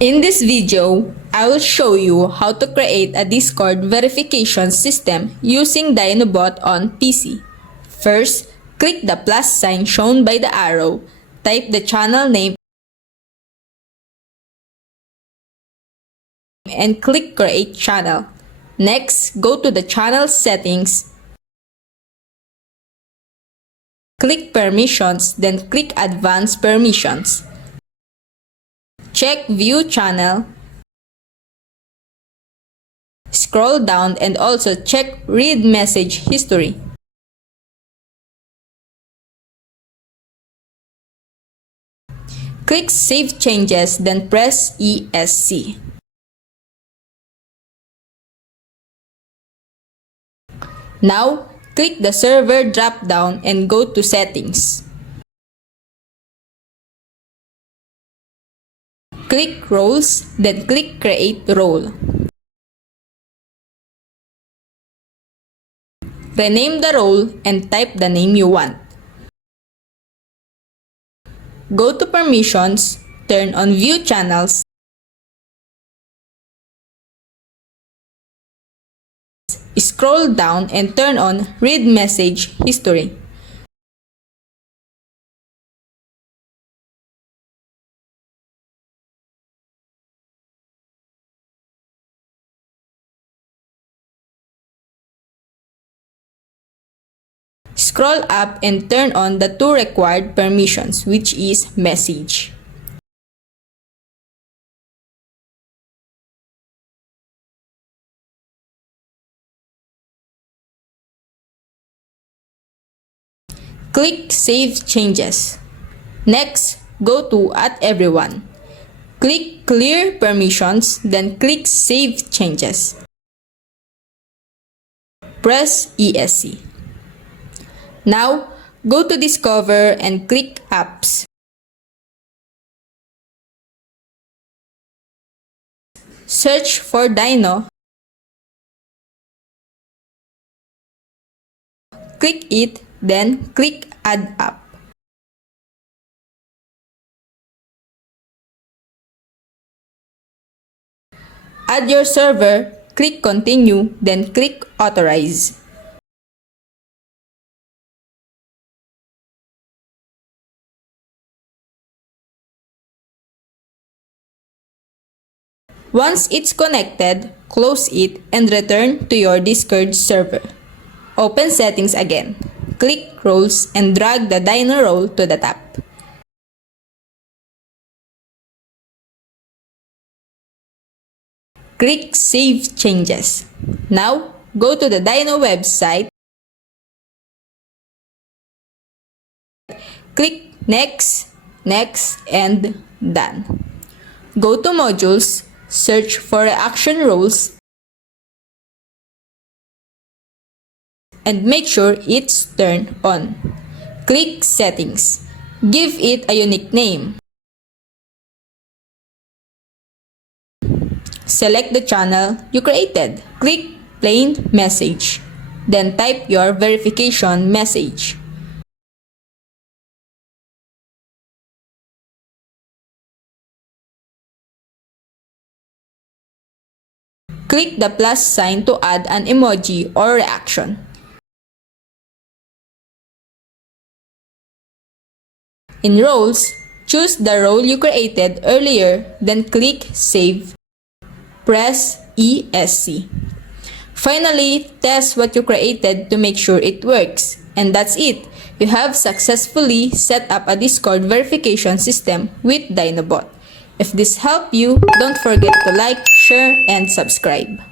In this video, I will show you how to create a Discord verification system using Dynobot on PC. First, click the plus sign shown by the arrow, type the channel name, and click Create Channel. Next, go to the channel settings, click Permissions, then click Advanced Permissions. Check View Channel, scroll down and also check Read Message History. Click Save Changes, then press ESC. Now, click the server drop-down and go to Settings. Click Roles, then click Create Role. Rename the role and type the name you want. Go to Permissions, turn on View Channels, scroll down and turn on Read Message History. Scroll up and turn on the two required permissions, which is Message. Click Save Changes. Next, go to @everyone. Click Clear Permissions, then click Save Changes. Press ESC. Now, go to Discover and click Apps. Search for Dyno. Click it, then click Add App. Add your server, click Continue, then click Authorize. Once it's connected, close it and return to your Discord server. Open Settings again. Click Roles and drag the Dyno role to the top. Click Save Changes. Now, go to the Dyno website. Click Next, Next, and Done. Go to Modules, search for Reaction Roles, and make sure it's turned on. Click Settings. Give it a unique name. Select the channel you created. Click Plain Message. Then type your verification message. Click the plus sign to add an emoji or reaction. In Roles, choose the role you created earlier, then click Save. Press ESC. Finally, test what you created to make sure it works. And that's it. You have successfully set up a Discord verification system with Dynobot. If this helped you, don't forget to like, share, and subscribe.